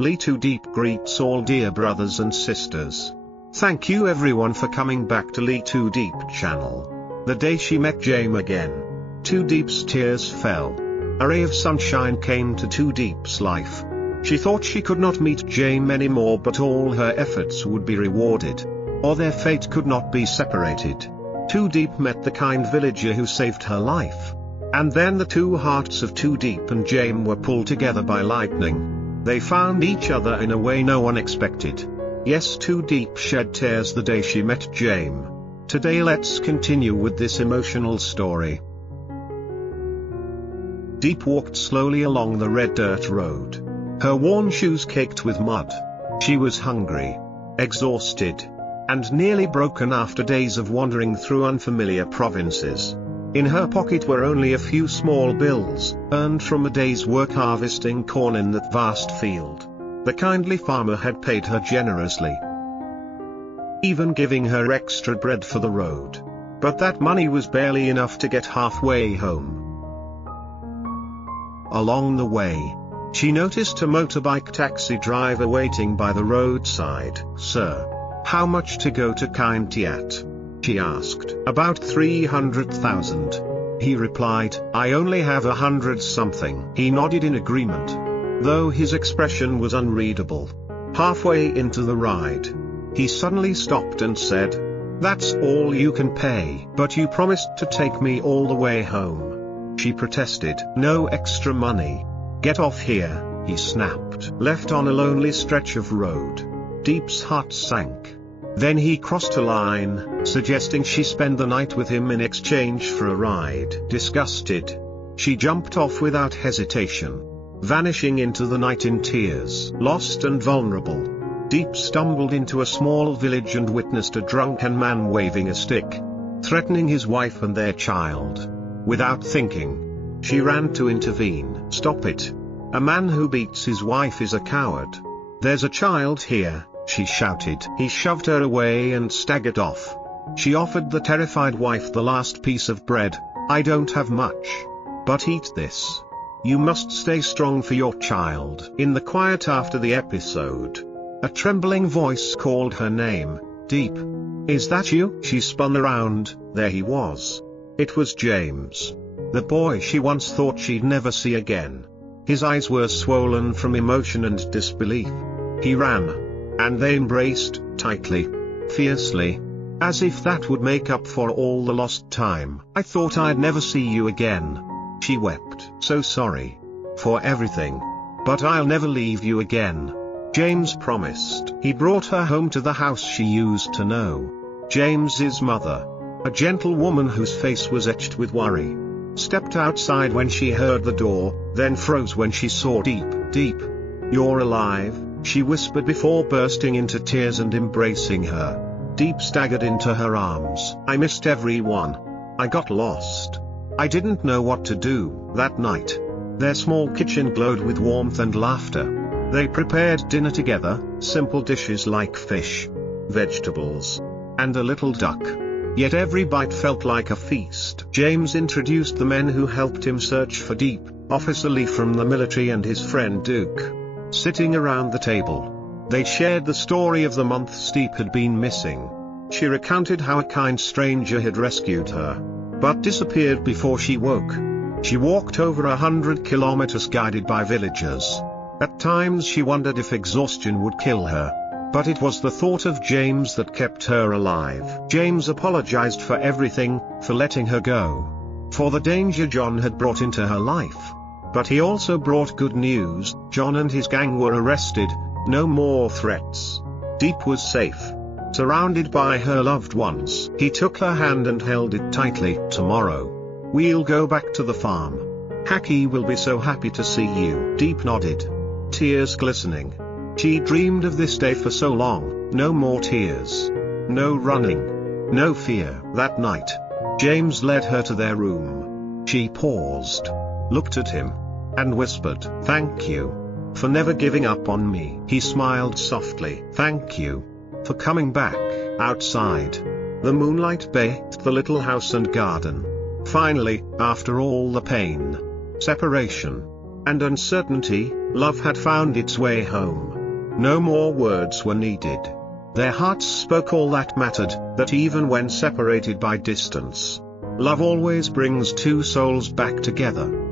Lee Too Deep greets all dear brothers and sisters. Thank you everyone for coming back to Lee Too Deep channel. The day she met James again, Too Deep's tears fell. A ray of sunshine came to Too Deep's life. She thought she could not meet James anymore, but all her efforts would be rewarded, or their fate could not be separated. Too Deep met the kind villager who saved her life. And then the two hearts of Too Deep and James were pulled together by lightning. They found each other in a way no one expected. Yes, Too Deep shed tears the day she met James. Today let's continue with this emotional story. Deep walked slowly along the red dirt road. Her worn shoes caked with mud. She was hungry, exhausted, and nearly broken after days of wandering through unfamiliar provinces. In her pocket were only a few small bills, earned from a day's work harvesting corn in that vast field. The kindly farmer had paid her generously, even giving her extra bread for the road. But that money was barely enough to get halfway home. Along the way, she noticed a motorbike taxi driver waiting by the roadside. "Sir, how much to go to Kaintiat?" she asked. "About 300,000. He replied. "I only have 100 something. He nodded in agreement, though his expression was unreadable. Halfway into the ride, he suddenly stopped and said, "That's all you can pay." "But you promised to take me all the way home," she protested. "No extra money. Get off here," he snapped. Left on a lonely stretch of road, Deep's heart sank. Then he crossed a line, suggesting she spend the night with him in exchange for a ride. Disgusted, she jumped off without hesitation, vanishing into the night in tears. Lost and vulnerable, Deep stumbled into a small village and witnessed a drunken man waving a stick, threatening his wife and their child. Without thinking, she ran to intervene. "Stop it. A man who beats his wife is a coward. There's a child here," she shouted. He shoved her away and staggered off. She offered the terrified wife the last piece of bread. "I don't have much, but eat this. You must stay strong for your child." In the quiet after the episode, a trembling voice called her name. "Deep. Is that you?" She spun around. There he was. It was James, the boy she once thought she'd never see again. His eyes were swollen from emotion and disbelief. He ran, and they embraced, tightly, fiercely, as if that would make up for all the lost time. "I thought I'd never see you again," she wept. "So sorry for everything, but I'll never leave you again," James promised. He brought her home to the house she used to know. James's mother, a gentle woman whose face was etched with worry, stepped outside when she heard the door, then froze when she saw Deep. "Deep, you're alive," she whispered before bursting into tears and embracing her. Deep staggered into her arms. "I missed everyone. I got lost. I didn't know what to do." That night, their small kitchen glowed with warmth and laughter. They prepared dinner together, simple dishes like fish, vegetables, and a little duck. Yet every bite felt like a feast. James introduced the men who helped him search for Deep, Officer Lee from the military and his friend Duke. Sitting around the table, they shared the story of the months Deep had been missing. She recounted how a kind stranger had rescued her, but disappeared before she woke. She walked over 100 kilometers guided by villagers. At times she wondered if exhaustion would kill her, but it was the thought of James that kept her alive. James apologized for everything, for letting her go, for the danger John had brought into her life. But he also brought good news. John and his gang were arrested, no more threats. Deep was safe, surrounded by her loved ones. He took her hand and held it tightly. "Tomorrow, we'll go back to the farm. Haki will be so happy to see you." Deep nodded, tears glistening. She dreamed of this day for so long. No more tears, no running, no fear. That night, James led her to their room. She paused, looked at him, and whispered, "Thank you for never giving up on me." He smiled softly. "Thank you for coming back." Outside, the moonlight bathed the little house and garden. Finally, after all the pain, separation, and uncertainty, love had found its way home. No more words were needed. Their hearts spoke all that mattered, that even when separated by distance, love always brings two souls back together.